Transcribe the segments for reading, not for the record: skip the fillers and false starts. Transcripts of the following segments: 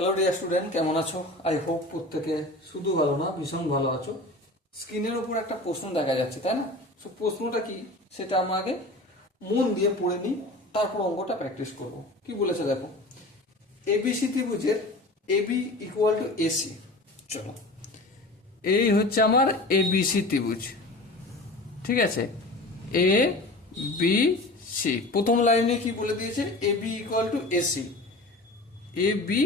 Hello dear student, কেমন আছো? I hope প্রত্যেকে শুধু ভালো না, ভীষণ ভালো আছো। স্ক্রিনের উপর একটা প্রশ্ন দেখা যাচ্ছে, তাই না? সো প্রশ্নটা কি সেটা আমরা আগে মন দিয়ে পড়ে নিই, তারপর অঙ্কটা প্র্যাকটিস করব। কি বলেছে দেখো, এবিসি ত্রিভুজের এবি ইকুয়াল টু এসি। চলো, এই হচ্ছে আমার এবিসি ত্রিভুজ, ঠিক আছে? এ বি সি, প্রথম লাইনে কি বলে দিয়েছে? AB equal to AC. A B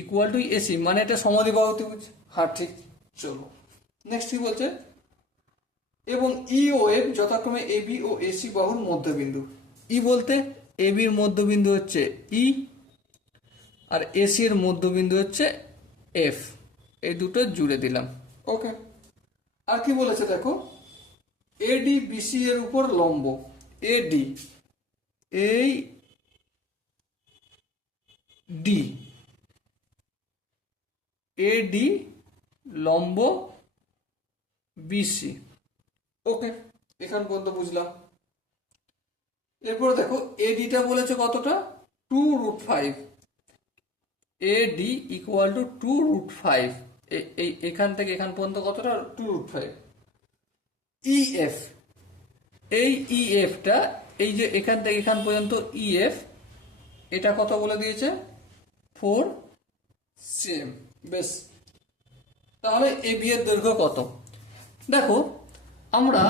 equal to AC মানে এটা সমাধিবাহু ত্রিভুজ। হ্যাঁ ঠিক। চলো নেক্সট কি বলছে, এবং ই ও এফ যথাক্রমে এ বি ও এসি বাহুর মধ্যবিন্দু। ই বলতে এ বির মধ্যবিন্দু হচ্ছে ই, আর এসি এর মধ্যবিন্দু হচ্ছে এফ। এই দুটো জুড়ে দিলাম। ওকে, আর কি বলেছে দেখো, এডি বিসি এর উপর লম্ব। এডি, এই ডি, এডি লম্ব বিসি। ওকে, এখান পর্যন্ত বুঝলাম। এরপরে দেখো এডিটা বলেছে কতটা? 2√5। এডি ইকুয়াল টু 2√5। এই এখান থেকে এখান পর্যন্ত কতটা? 2√5। ইএফ, এই ইএফটা, এই যে এখান থেকে এখান পর্যন্ত ইএফ, এটা কত বলে দিয়েছে? 4 cm। বেশ, তাহলে এবি এর দৈর্ঘ্য কত? দেখো, আমরা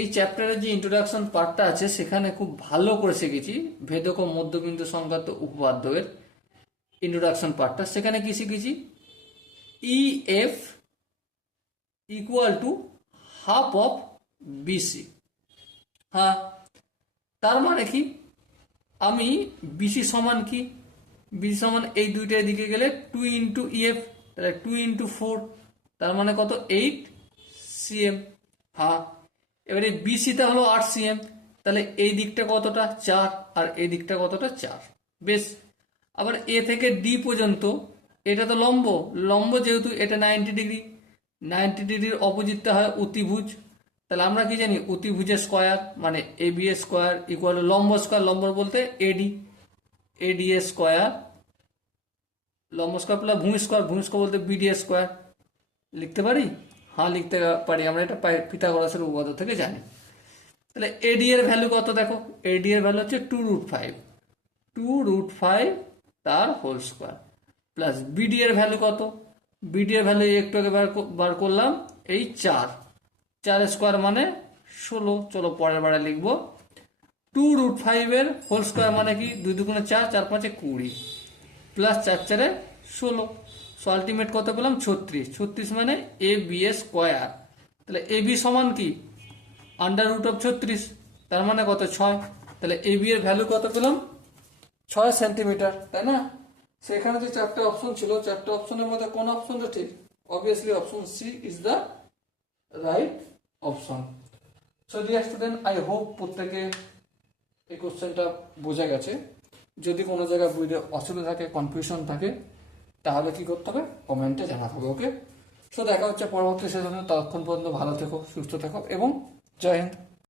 এই চ্যাপ্টারের যে ইন্ট্রোডাকশন পার্টটা আছে সেখানে খুব ভালো করে শিখেছি ভেদক ও মধ্যবিন্দু সংক্রান্ত উপপাদ্যের ইন্ট্রোডাকশন পার্টটা। সেখানে কি শিখেছি? E F equal to half of BC. হ্যাঁ, তার মানে কি? আমি বিসি সমান কি? বিসি সমান এই দুইটা দিকে গেলে 2 ইন্টু ইএফ, তাহলে 2 ইন্টু 4, তার মানে কত? 8 cm। হ্যাঁ, এবারে বিসিটা হলো 8 cm, তাহলে এই দিকটা কতটা? 4, আর এই দিকটা কতটা? 4। বেশ, আবার এ থেকে ডি পর্যন্ত এটা তো লম্ব। লম্ব যেহেতু এটা 90 ডিগ্রি, 90 ডিগ্রির অপোজিটটা হয় অতিভুজ। তাহলে আমরা কি জানি? অতিভুজের স্কয়ার মানে এ বি এর স্কয়ার ইকুয়াল লম্ব স্কয়ার। লম্ব বলতে এডি, এডি এর স্কয়ার, লম্ব স্কয়ার প্লাস ভূমি স্কয়ার, ভূমি স্কয়ার বলতে বিডি এর স্কয়ার। লিখতে পারি? হ্যাঁ লিখতে পারি, আমরা এটা পিথাগোরাসের উপপাদ্য থেকে জানি। তাহলে এডি এর ভ্যালু কত? দেখো, এডি এর ভ্যালু হচ্ছে 2√5, 2√5 তার হোল স্কয়ার, প্লাস বিডি এর ভ্যালু কত? বিডি এর ভ্যালু একটু আগে বার করলাম, এই 4, 4 স্কয়ার মানে 16। চলো পরের বারে লিখবো 2√5 এর হোল স্কয়ার মানে কি? 2 দুগুণে 4, 4 5 20, প্লাস 4 4 16। সো আলটিমেট কত পেলাম? 36। 36 মানে এ বি এর স্কয়ার। তাহলে এ বি সমান কি? √36, তার মানে কত? 6। তাহলে এ বি এর ভ্যালু কত পেলাম? 6 সেন্টিমিটার, তাই না? সেখানে যে 4টে অপশন ছিল, 4টে অপশনের মধ্যে কোন অপশনটা ঠিক? Obviously option C is the right option. So dear student, I hope প্রত্যেকে এই কোশ্চেনটা বোঝা গেছে। যদি কোনো জায়গায় বুঝতে অসুবিধা থাকে, কনফিউশন থাকে, তাহলে কি করতে হবে? কমেন্টে জানাতে হবে। ওকে, সো দেখা হচ্ছে পরবর্তী সেশনে। ততক্ষণ পর্যন্ত ভালো থেকো, সুস্থ থেকো এবং জয় হিন্দ।